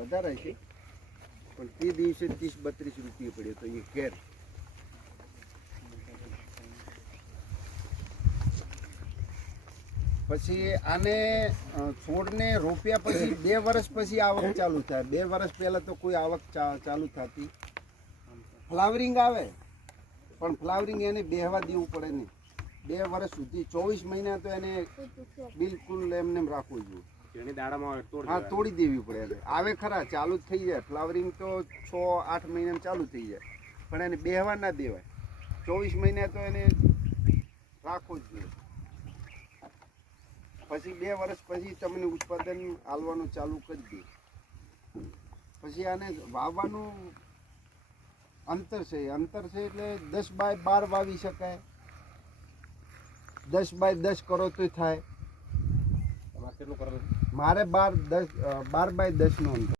વધારે છે, પણ તે દિવસે 30-32 રૂપિયા પડ્યો તો એ કેર. પછી આને છોડને રોપ્યા પછી 2 વર્ષ પછી આવક ચાલુ થાય. 2 વર્ષ પહેલાં તો કોઈ આવક ચાલુ થતી. ફ્લાવરિંગ આવે પણ ફ્લાવરિંગ એને બેહવા દેવું પડે નહીં. 2 વર્ષ સુધી 24 મહિના તો એને બિલકુલ એમને રાખવું જોઈએ. હા, તોડી દેવી પડે. એને આવે ખરા, ચાલુ જ થઈ જાય ફ્લાવરિંગ તો 6-8 મહિનામાં ચાલુ થઈ જાય, પણ એને બેહવા ના દેવાય. 24 મહિના તો એને રાખવું જ જોઈએ. પછી 2 વર્ષ પછી તમને ઉત્પાદન આલવાનું ચાલુ કરી દે. પછી આને વાવવાનું અંતર છે એટલે 10 બાય 12 વાવી શકાય. 10 બાય 10 કરો તો થાય. મારે 12 બાય 10 નું અંતર.